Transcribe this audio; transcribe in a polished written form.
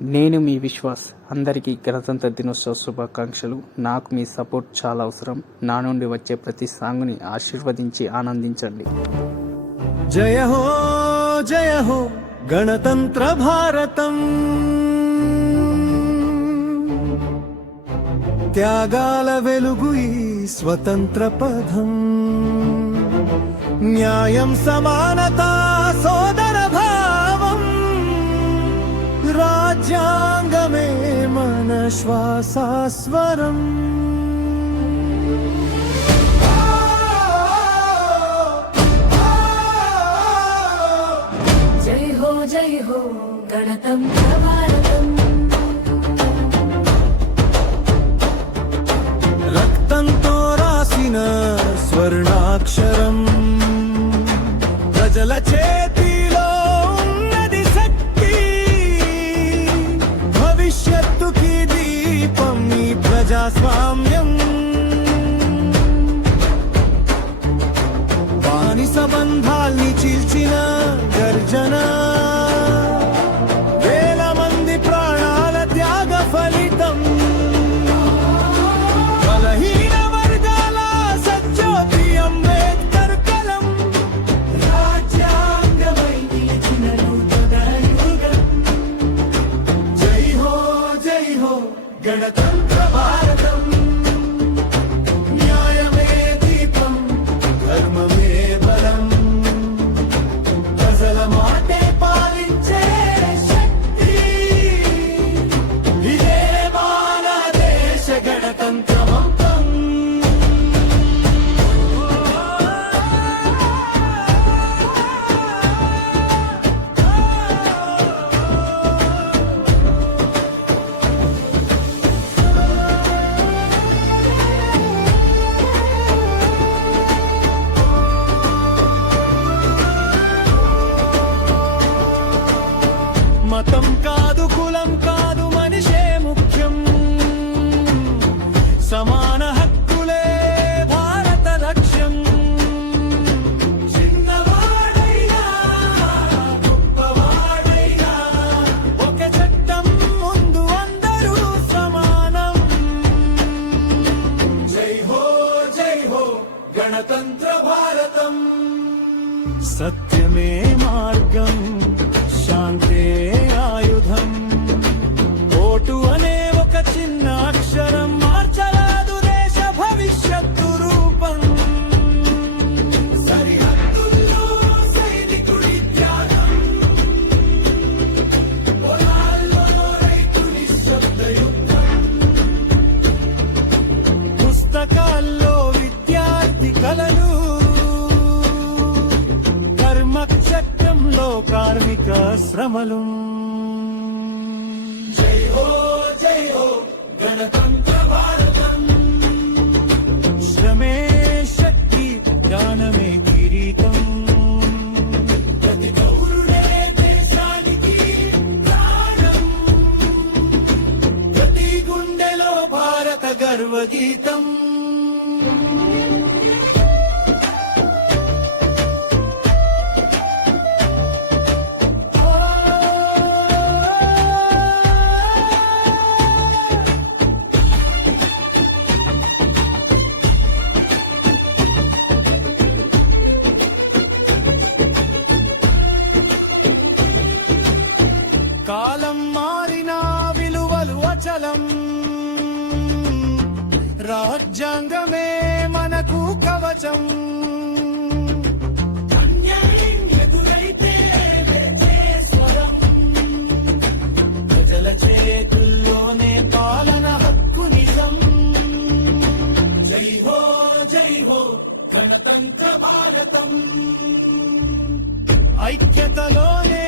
నేను మీ విశ్వాస్. అందరికీ గణతంత్ర దినోత్సవ శుభాకాంక్షలు. నాకు మీ సపోర్ట్ చాలా అవసరం. నా నుండి వచ్చే ప్రతి సాంగ్ని ఆశీర్వదించి ఆనందించండి. జయ హో గణతంత్ర భారతం, త్యాగాల వెలుగు ఈ స్వతంత్ర పథం, న్యాయం సమానత సోదర భావం, రాజ్యాంగమే మన శ్వాసాస్వరం. జై హో గణతంత్ర భారతం, రక్తంతో రాసిన స్వర్ణాక్షరం, ప్రజల చేతిలో ఉన్నది శక్తి, భవిష్యత్తుకి దీపం ఈ ప్రజాస్వామ్యం. బానిస బంధాల్ని చీల్చిన గర్జన, వేల మంది ప్రాణాల త్యాగ ఫలితం, బలహీన వర్గాల సజ్జోతి అంబేద్కర్ కలం, రాజ్యాంగమై నిలిచిన నూతన యుగం. జై హో గణతంత్ర భారతం, న్యాయమే దీపం ధర్మమే బలం, ప్రజల మాటే పాలించే శక్తి, ఇదే మన దేశ గణతంత్ర మంత్రం. మతం కాదు, కులం కాదు, మనిషే ముఖ్యం, సమాన హక్కులే భారత లక్ష్యం. చిన్నవాడైనా గొప్పవాడైనా ఒక చట్టం ముందు అందరూ సమానం. జై హో గణతంత్ర భారతం, సత్యమే మార్గం, శాంతే ఆయుధం, ఓటు అనే ఒక చిన్న అక్షరం మార్చరాదు దేశ భవిష్యత్తు రూపం. సరిహద్దుల్లో సైనికుడి త్యాగం, పొలాల్లో రైతు నిశ్శబ్ద యుద్ధం, పుస్తకాల్లో విద్యార్థి కలలు, కర్మచక్రంలో కార్మిక శ్రమలు. జై హో గణతంత్ర భారతం, శ్రమే శక్తి జ్ఞానమే కిరీటం, ప్రతి పౌరుడే దేశానికి ప్రాణం, ప్రతి గుండెలో భారత గర్వగీతం. కాలం మారిన విలువలు అచలం, రాజ్యాంగమే మనకు కవచం. అన్యాయం ఎదురైతే లేచే స్వరం, ప్రజల చేతుల్లోనే పాలన హక్కు నిజం. జై హో గణతంత్ర భారతం, ఐక్యతలోనే